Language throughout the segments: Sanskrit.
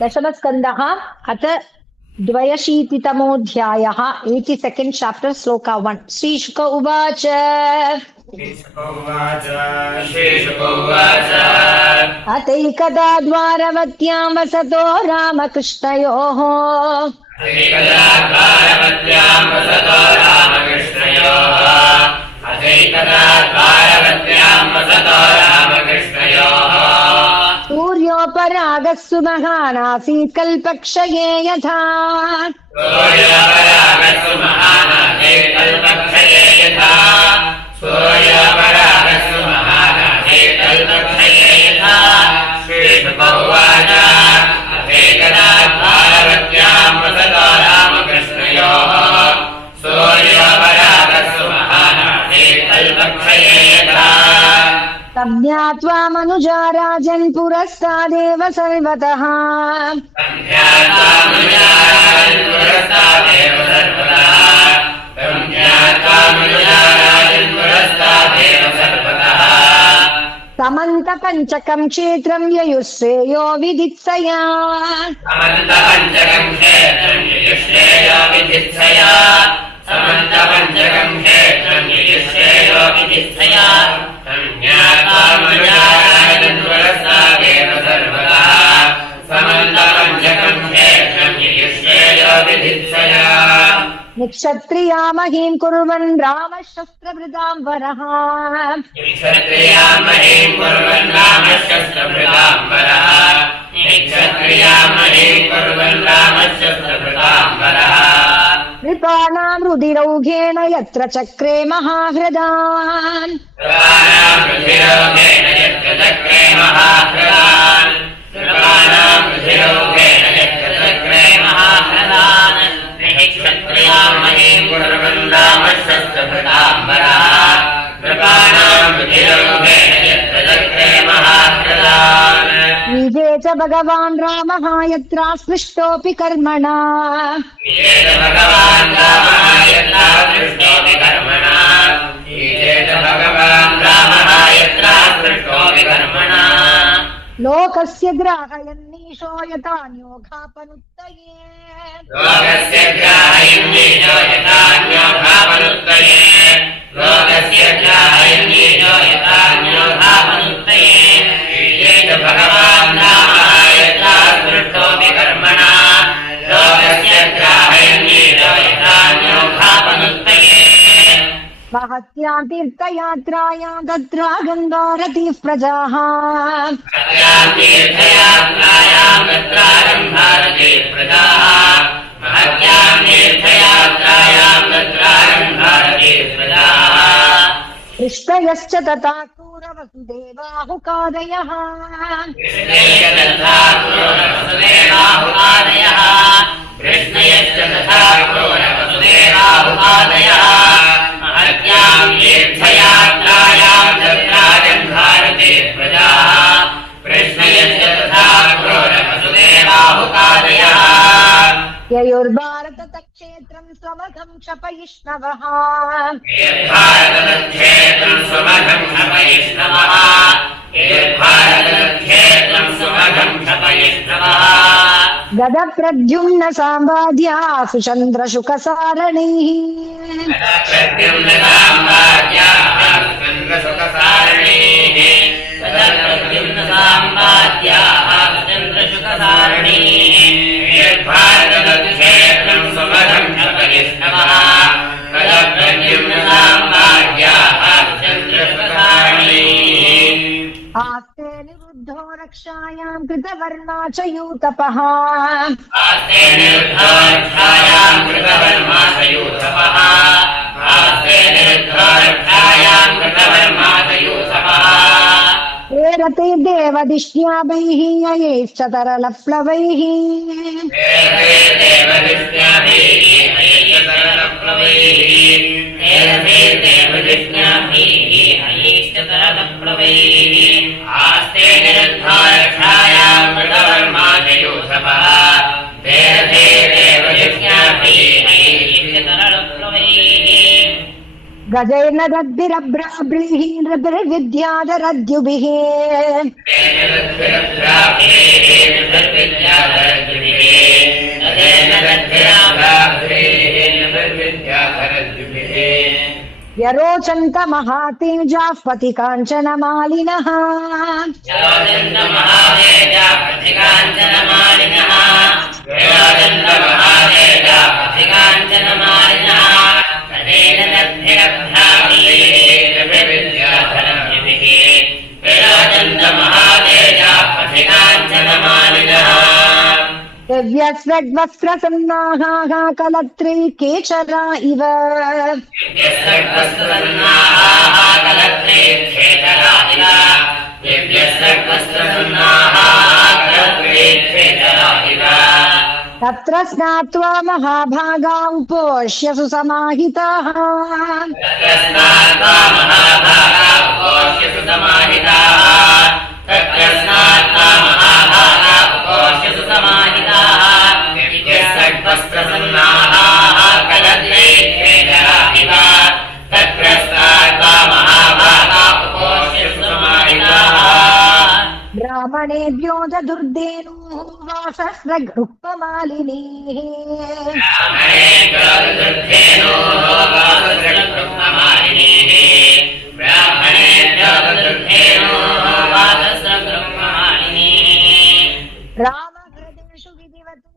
दशमस्कन्धः अथ 82तमोऽध्यायः 82nd chapter श्लोका 1 श्रीशुक उवाच अतैकदा द्वारवत्यां वसतो रामकृष्णयोः सूर्योपरागस्सु महानासीत् कल्पक्षये यथा तज्ञात्वा मनुजा राजन् पुरस्तादेव सर्वतः समन्तपञ्चकं क्षेत्रं ययुश्रेयो विदित्सया निक्षत्रिया महीं कुर्वन् रामः शस्त्रभृतां वरः नृपाणां रुधिरौघेन यत्र चक्रे महाह्रदान् नीजे च भगवान् रामः यत्र स्पृष्टोऽपि कर्मणा लोकस्य ग्राहयन्नीशो यथान्योघापनुत्तये महत्यां तीर्थयात्रायां तत्र गङ्गारतिः प्रजाः कृष्णयश्च तथा क्रूरवसुदेवाहुकादयः ययोर्भारतक्षेत्रं स्वमघं क्षपयिष्णवः गदप्रद्युम्न साम्बाद्या सुचन्द्रशुकसारणैः आस्ते निरुद्धो रक्षायां कृतवर्मा च यूतपः प्रेरते देवदिष्ट्याभैः ययैश्च तरलप्लवैः गजैर्न दद्भिरभ्राभ्रीः नृभिर्विद्याधरद्युभिः व्यरोचन्त महातेजाः पथिकाञ्चनमालिनः दिव्यस्रग्वस्त्रसन्नाहाः कलत्रे केचरा इव तत्र स्नात्वा महाभागा उपोष्य सुसमाहिताः ब्राह्मणेभ्यो दुर्देनुः वासस्रगृह्पमालिनीः रामहृदेषु विधिवते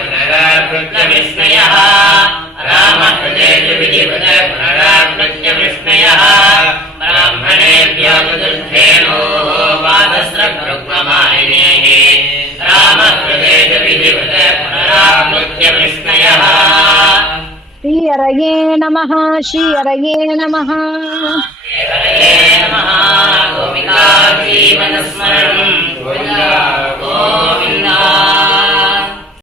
पुनरावृत्य वृष्टयः ब्राह्मणेभ्यो चतुर्थेनोः पादस्रगृह्पमालिनीः रामहृदेषु विधिवते पुनरावृत्य वृष्णयः श्रीहरये नमः श्रीहरये नमः गोपिका जीवनस्मरणं